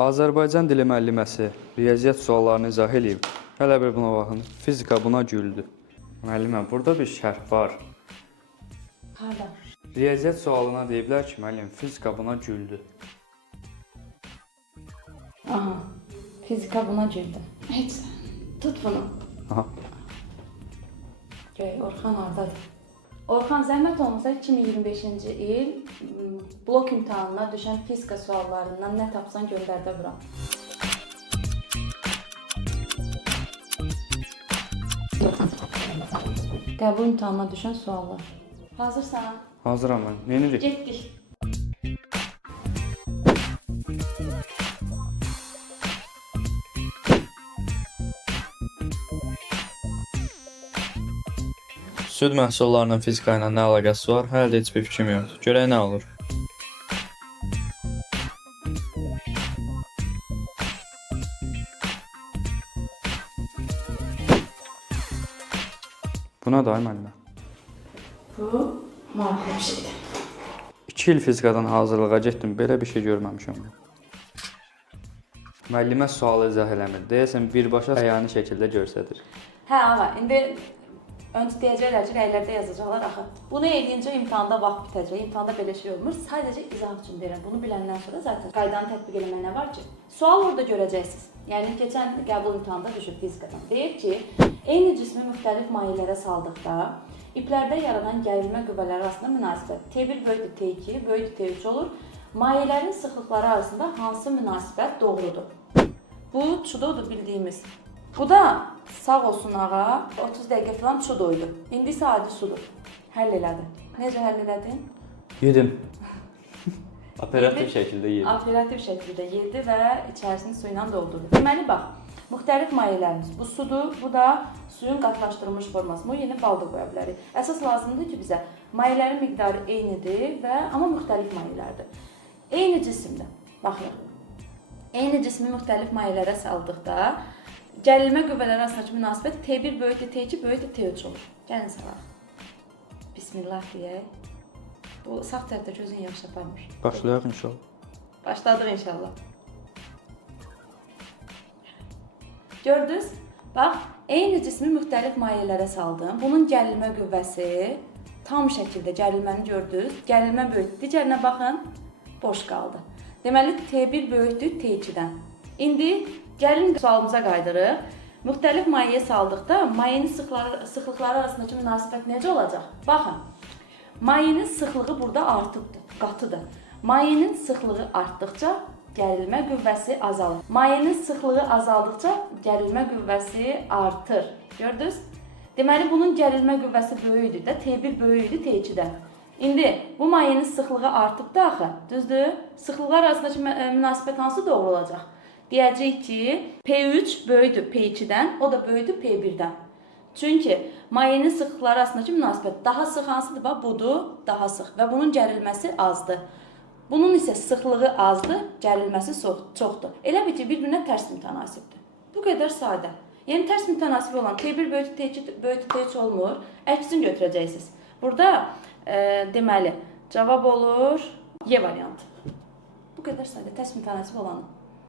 Azərbaycan dili müəlliməsi riyaziyyat suallarını izah eləyib. Hələ bir buna baxın. Fizika buna güldü. Müəllimə, burada bir şərh var. Harda? Riyaziyyat sualına deyiblər ki, müəllim, fizika buna güldü. Aha. Fizika buna güldü. Heç. Tut bunu. Aha. Göy, Orxan hardadır? Orxan, zəhmət olmasa 2025-ci il blok imtahanına düşən fizika suallarından nə tapsan göndərdə bura. Qəbul imtahanına düşən suallar. Hazırsan? Hazıram mən. Neyinirik? Getdik. Süd məhsullarının fizika ilə nə əlaqəsi var? Hələ də heç bir fikrim yoxdur. Görək nə olur. Buna da müəllimə. Bu maraqlı bir şeydir. 2 il fizikadan hazırlığa getdim, belə bir şey görməmişəm. Müəllimə sualı izah eləmir. Deyəsən birbaşa əyani şəkildə göstərir. Hə, ağa, indi öncə deyəcəklər ki, rəylərdə yazacaqlar axı. Bunu edincə imtahanda vaxt bitəcək. İmtahanda belə şey olmur. Sadəcə izah üçün deyirəm. Bunu biləndən sonra zaten qaydanı tətbiq etmək nə var ki? Sual orada görəcəksiniz. Yəni keçən qəbul imtahanında düşüb fizikadan. Deyir ki, eyni cismi müxtəlif mayelərə saldıqda iplərdə yaranan gərilmə qüvvələri arasında münasibət T1 böyükdür T2, böyükdür T3 olur. Mayələrin sıxlıqları arasında hansı münasibət doğrudur? Bu çudodur bildiyimiz. Bu da sağ olsun ağa 30 dəqiqə falan çudoydu. İndi isə adi sudur. Həll elədi. Necə həll elədin? Yedim. Operativ şəkildə yedim. Operativ şəkildə yedi və içərisini su ilə doldurdu. Deməli bax, müxtəlif mayelərimiz bu sudur, bu da suyun qatlaşdırılmış forması. Bu yeni bal da qoya bilərik. Əsas lazımdır ki, bizə mayələrin miqdarı eynidir və amma müxtəlif mayelərdir. Eyni cisimdə, baxın. Eyni cismi müxtəlif mayelərə saldıqda gərilmə qüvvələri arasındakı münasibət T1 böyükdür T2, böyükdür T3 olur. Gəlin salaq. Bismillah deyək. Bu sağ tərəfdə gözün yaxşı aparmış. Başlayaq inşallah. Başladıq inşallah. Gördünüz? Bax, eyni cismi müxtəlif mayelərə saldım. Bunun gərilmə qüvvəsi tam şəkildə gərilməni gördünüz. Gərilmə böyükdür. Digərinə baxın, boş qaldı. Deməli, T1 böyükdür T2-dən. İndi gəlin sualımıza qaydırıq. Müxtəlif mayeyə saldıqda mayenin sıxlıqları arasındakı münasibət necə olacaq? Baxın, mayenin sıxlığı burada artıbdır, qatıdır. Mayenin sıxlığı artdıqca gərilmə qüvvəsi azalır. Mayenin sıxlığı azaldıqca gərilmə qüvvəsi artır. Gördünüz? Deməli, bunun gərilmə qüvvəsi böyükdür də, T1 böyükdür T2-dən. İndi bu mayenin sıxlığı artıb da axı, düzdür? Sıxlıqlar arasındakı münasibət hansı doğru olacaq? Deyəcək ki, P3 böyükdür P2-dən, o da böyükdür P1-dən. Çünki mayenin sıxlıqları arasındakı münasibət daha sıx hansıdır? Bax, budur, daha sıx və bunun gərilməsi azdır. Bunun isə sıxlığı azdır, gərilməsi çoxdur. Elə bil ki, bir-birinə tərs mütənasibdir. Bu qədər sadə. Yəni, tərs mütənasib olan T1 böyükdür T2, böyükdür T3 olmur, əksin götürəcəksiniz. Burada deməli, cavab olur Y variantı. Bu qədər sadə, tərs mütənasib olanı.